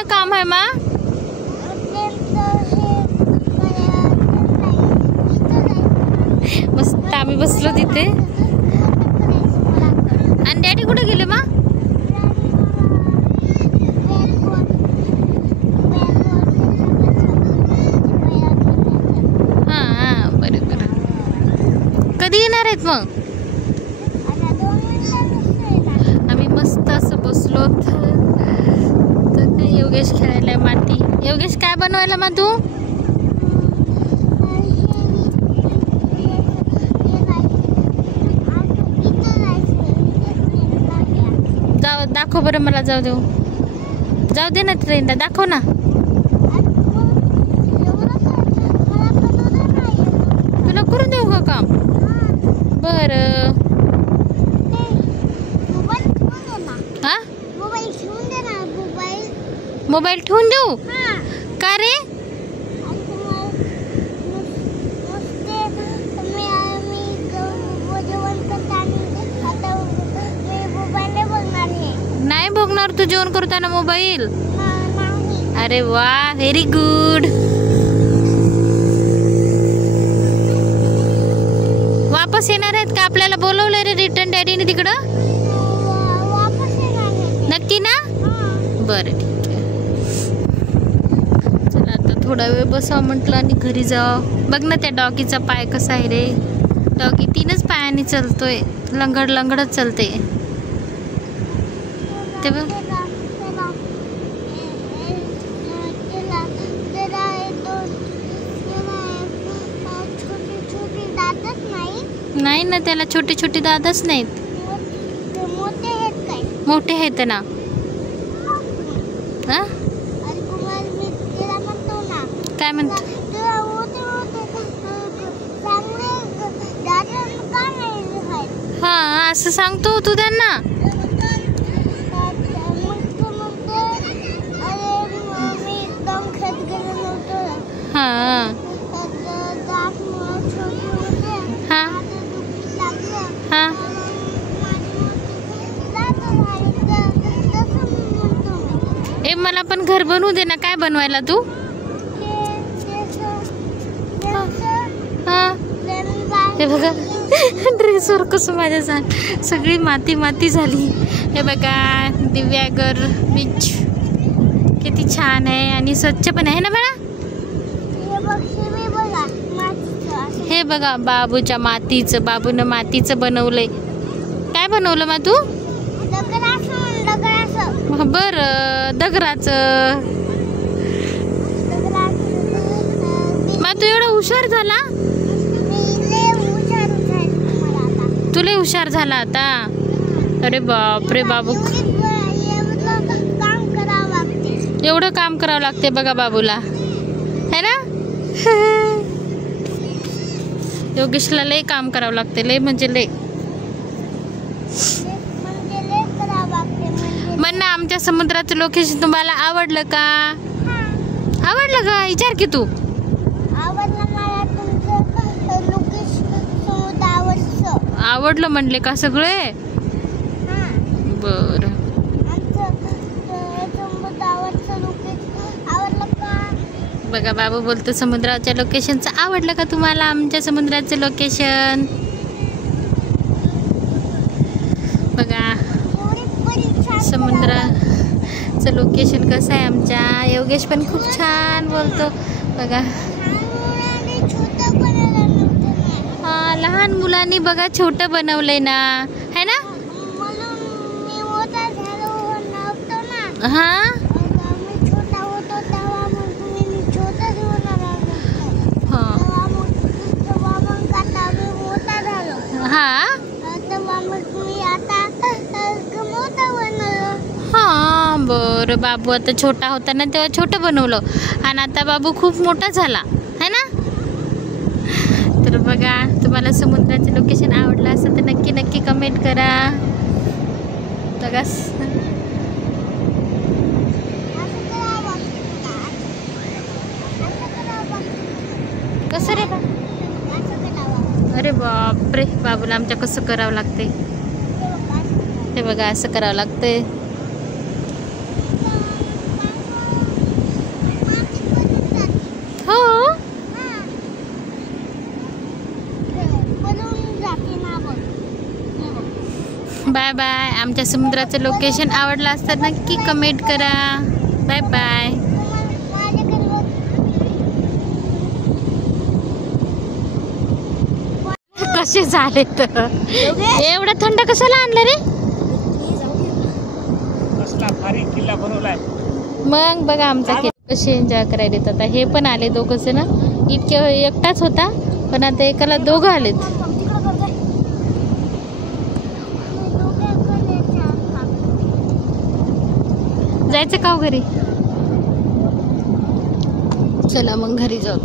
काय काम आहे मा? मस्त आम्ही बसलो तिथे. आणि डॅडी कुठे गेले मा? हा बरोबर. कधी येणार आहेत मग? आम्ही मस्त असं बसलो तर योगेश खेळायला माती. योगेश काय बनवायला मा तू? दाखव बरं मला. जाऊ दे ना ट्रेनला. दाखव ना. तुला करू देऊ का काम? बरं. हा मोबाईल ठेवून देऊ का रे? नाही बघणार तू जेवण करताना मोबाईल? अरे वा, व्हेरी गुड. वापस येणार आहेत का? आपल्याला बोलवलं रे रिटर्न डॅडीने तिकडं. नक्की ना? बरं ठीक आहे. चला आता थोडा वेळ बसावं म्हटलं आणि घरी जावं. बघ ना त्या डॉगीचा पाय कसा आहे रे. डॉगी 3च पायाने चालतोय. लंगड लंगडच चालते ते बघ. नाही ना, त्याला छोटे छोटे दातच नाहीत. मोठे आहेत ना. हा काय म्हणतो? हा असं सांगतो तू त्यांना. ए मला पण घर बनवू दे ना. काय बनवायला तू? हे बघा ड्रेसवर कसं माझ्या सगळी माती माती झाली. हे बघा दिव्यागर बीच किती छान आहे आणि स्वच्छ पण आहे ना बाळा. हे बघा बाबूच्या मातीचं. बाबूनं मातीचं बनवलंय. काय बनवलं मा तू? बरं दगडाचं. मा तू एवढा हुशार झाला? तुला हुशार झाला आता? अरे बापरे बाबू, एवढं काम करावं लागते बघा बाबूला, है ना? योगेशला लय काम करावं लागते. लय म्हणजे लय. म्हणणं आमच्या समुद्राचं लोकेशन तुम्हाला आवडलं का? आवडलं का? विचार की तू. आवडलं म्हणले का सगळे? बर. बघा बाबू बोलतो समुद्राच्या लोकेशनचं आवडलं का तुम्हाला? आमच्या समुद्राचं लोकेशन बघा. समुद्राचं लोकेशन कसं आहे आमच्या. योगेश पण खूप छान बोलतो बघा. हा लहान मुलांनी बघा छोटं बनवलंय ना, है ना? हा हा हा बरं. बाबू आता छोटा होता ना तेव्हा छोटं बनवलं आणि आता बाबू खूप मोठा झाला, है ना? तर बघा तुम्हाला समुद्राचं लोकेशन आवडलं असेल तर नक्की नक्की कमेंट करा. बघा कसं रे. अरे बापरे बाबूला आमच्या कसं करावं लागते ते बघा. असं करावं लागते. Bye bye. आमच्या समुद्राचं लोकेशन आवडलं असतं नक्की कमेंट करा. Bye bye. कसे झाले तर एवढं थंड कशाला आणलं रे? किल्ला बनवलाय. मग बघा आमचा किल्ला कसे एन्जॉय करायला येतात. हे पण आले दोघंच ना. इतके एकटाच होता पण आता एकाला दोघं आलेत. जायचं का घरी? चला मग घरी जाऊ.